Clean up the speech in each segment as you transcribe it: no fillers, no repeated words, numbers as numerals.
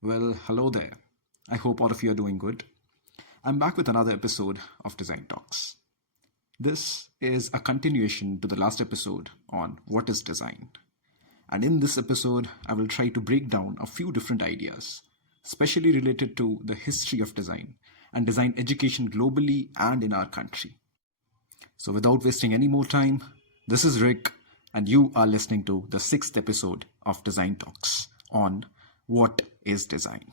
Well, hello there. I hope all of you are doing good. I'm back with another episode of Design Talks. This is a continuation to the last episode on what is design. And in this episode, I will try to break down a few different ideas, especially related to the history of design and design education globally and in our country. So, without wasting any more time, this is Rick, and you are listening to the sixth episode of Design Talks on what is design.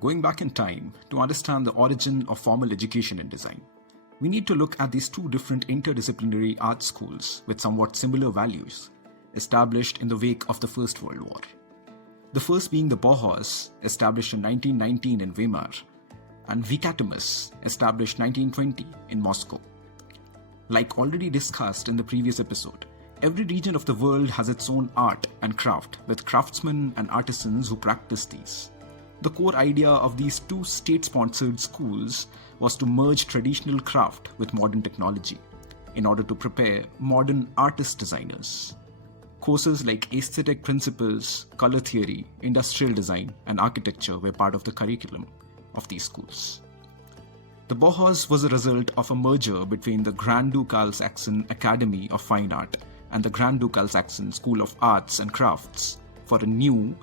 Going back in time to understand the origin of formal education in design, we need to look at these two different interdisciplinary art schools with somewhat similar values, established in the wake of the First World War. The first being the Bauhaus, established in 1919 in Weimar, and Vikatimus, established 1920 in Moscow. Like already discussed in the previous episode, every region of the world has its own art and craft, with craftsmen and artisans who practice these. The core idea of these two state-sponsored schools was to merge traditional craft with modern technology in order to prepare modern artist designers. Courses like aesthetic principles, color theory, industrial design, and architecture were part of the curriculum of these schools. The Bauhaus was a result of a merger between the Grand Ducal Saxon Academy of Fine Art and the Grand Ducal Saxon School of Arts and Crafts for a new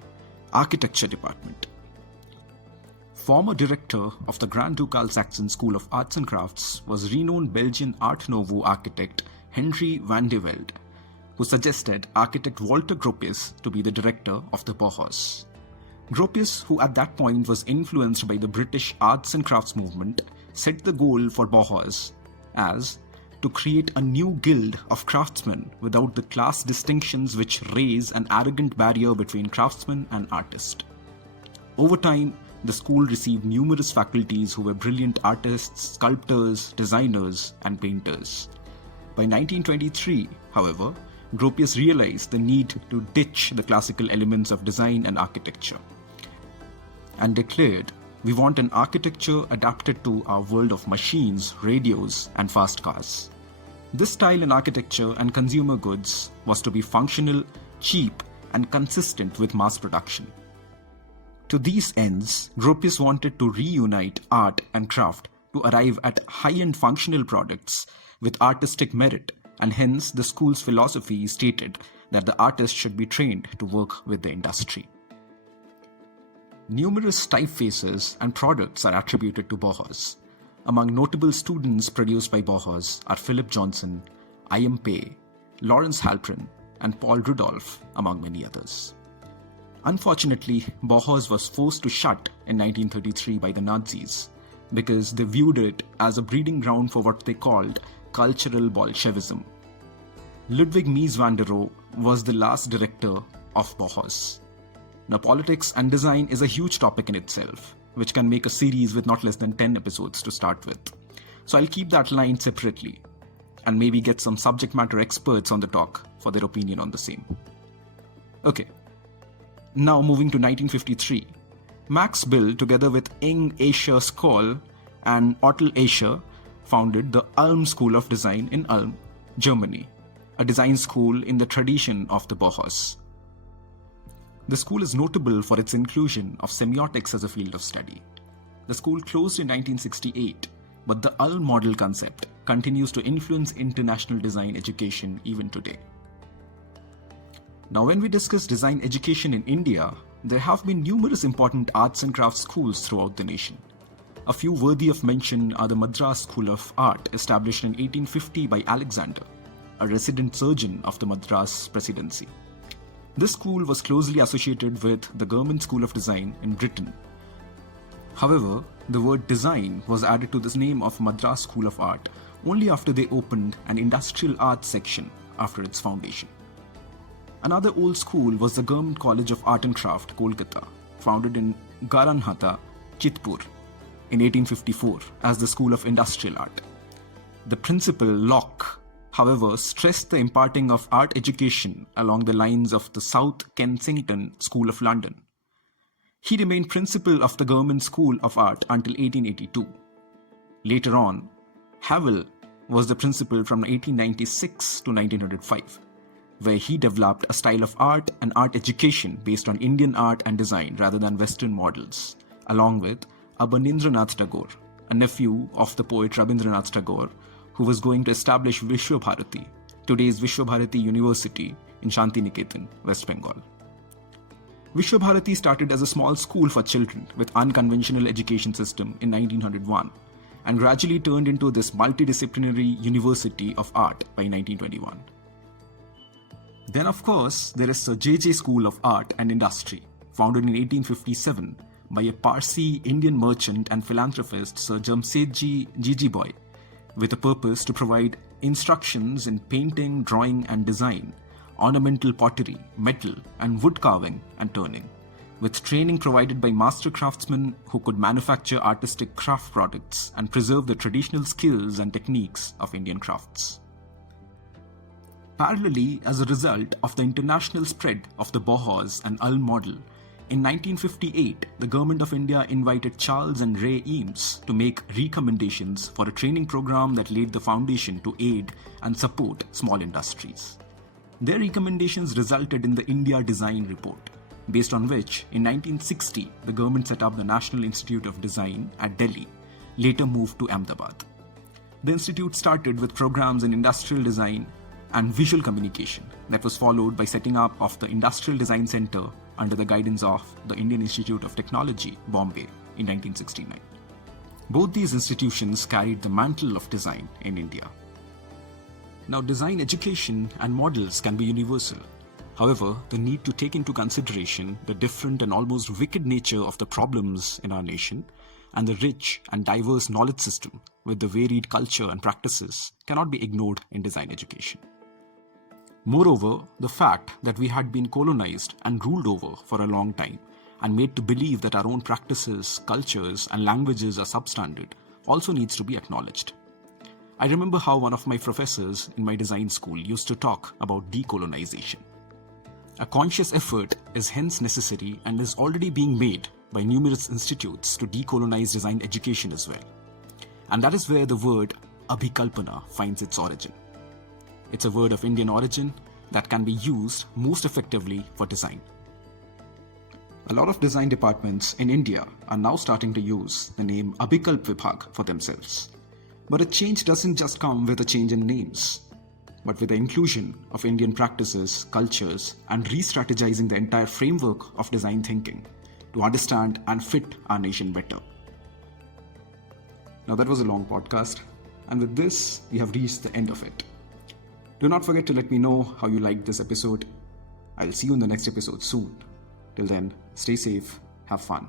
architecture department. Former director of the Grand Ducal Saxon School of Arts and Crafts was renowned Belgian Art Nouveau architect Henry van de Velde, who suggested architect Walter Gropius to be the director of the Bauhaus. Gropius, who at that point was influenced by the British arts and crafts movement, set the goal for Bauhaus as to create a new guild of craftsmen without the class distinctions which raise an arrogant barrier between craftsman and artist. Over time, the school received numerous faculties who were brilliant artists, sculptors, designers, and painters. By 1923, however, Gropius realized the need to ditch the classical elements of design and architecture and declared, "We want an architecture adapted to our world of machines, radios, and fast cars." This style in architecture and consumer goods was to be functional, cheap, and consistent with mass production. To these ends, Gropius wanted to reunite art and craft to arrive at high-end functional products with artistic merit, and hence the school's philosophy stated that the artist should be trained to work with the industry. Numerous typefaces and products are attributed to Bauhaus. Among notable students produced by Bauhaus are Philip Johnson, I.M. Pei, Lawrence Halprin, and Paul Rudolph, among many others. Unfortunately, Bauhaus was forced to shut in 1933 by the Nazis because they viewed it as a breeding ground for what they called cultural Bolshevism. Ludwig Mies van der Rohe was the last director of Bauhaus. Now, politics and design is a huge topic in itself, which can make a series with not less than 10 episodes to start with. So I'll keep that line separately and maybe get some subject matter experts on the talk for their opinion on the same. Okay, now moving to 1953. Max Bill, together with Ing Asher Skoll and Otto Asher, founded the Ulm School of Design in Ulm, Germany, a design school in the tradition of the Bauhaus. The school is notable for its inclusion of semiotics as a field of study. The school closed in 1968, but the Ulm model concept continues to influence international design education even today. Now, when we discuss design education in India, there have been numerous important arts and crafts schools throughout the nation. A few worthy of mention are the Madras School of Art, established in 1850 by Alexander, a resident surgeon of the Madras Presidency. This school was closely associated with the Government School of Design in Britain. However, the word design was added to the name of Madras School of Art only after they opened an industrial arts section after its foundation. Another old school was the Government College of Art and Craft, Kolkata, founded in Garanhata, Chitpur, in 1854 as the School of Industrial Art. The principal, Locke, however, stressed the imparting of art education along the lines of the South Kensington School of London. He remained principal of the Government School of Art until 1882. Later on, Havel was the principal from 1896 to 1905, where he developed a style of art and art education based on Indian art and design rather than Western models, along with Abanindranath Tagore, a nephew of the poet Rabindranath Tagore, who was going to establish Vishwabharati, today's Vishwabharati University in Shantiniketan, West Bengal. Vishwabharati started as a small school for children with unconventional education system in 1901 and gradually turned into this multidisciplinary university of art by 1921. Then of course, there is Sir J.J. School of Art and Industry, founded in 1857 by a Parsi Indian merchant and philanthropist Sir Jamsetji Jijiboy, with a purpose to provide instructions in painting, drawing and design, ornamental pottery, metal and wood carving and turning, with training provided by master craftsmen who could manufacture artistic craft products and preserve the traditional skills and techniques of Indian crafts. Parallelly, as a result of the international spread of the Bauhaus and Ulm model, in 1958, the Government of India invited Charles and Ray Eames to make recommendations for a training program that laid the foundation to aid and support small industries. Their recommendations resulted in the India Design Report, based on which, in 1960, the government set up the National Institute of Design at Delhi, later moved to Ahmedabad. The institute started with programs in industrial design and visual communication that was followed by setting up of the Industrial Design Center under the guidance of the Indian Institute of Technology, Bombay, in 1969. Both these institutions carried the mantle of design in India. Now, design education and models can be universal. However, the need to take into consideration the different and almost wicked nature of the problems in our nation and the rich and diverse knowledge system with the varied culture and practices cannot be ignored in design education. Moreover, the fact that we had been colonized and ruled over for a long time and made to believe that our own practices, cultures, and languages are substandard also needs to be acknowledged. I remember how one of my professors in my design school used to talk about decolonization. A conscious effort is hence necessary and is already being made by numerous institutes to decolonize design education as well. And that is where the word Abhikalpana finds its origin. It's a word of Indian origin that can be used most effectively for design. A lot of design departments in India are now starting to use the name Abhikalp Vibhag for themselves. But a change doesn't just come with a change in names, but with the inclusion of Indian practices, cultures, and re-strategizing the entire framework of design thinking to understand and fit our nation better. Now that was a long podcast, and with this, we have reached the end of it. Do not forget to let me know how you liked this episode. I'll see you in the next episode soon. Till then, stay safe, have fun.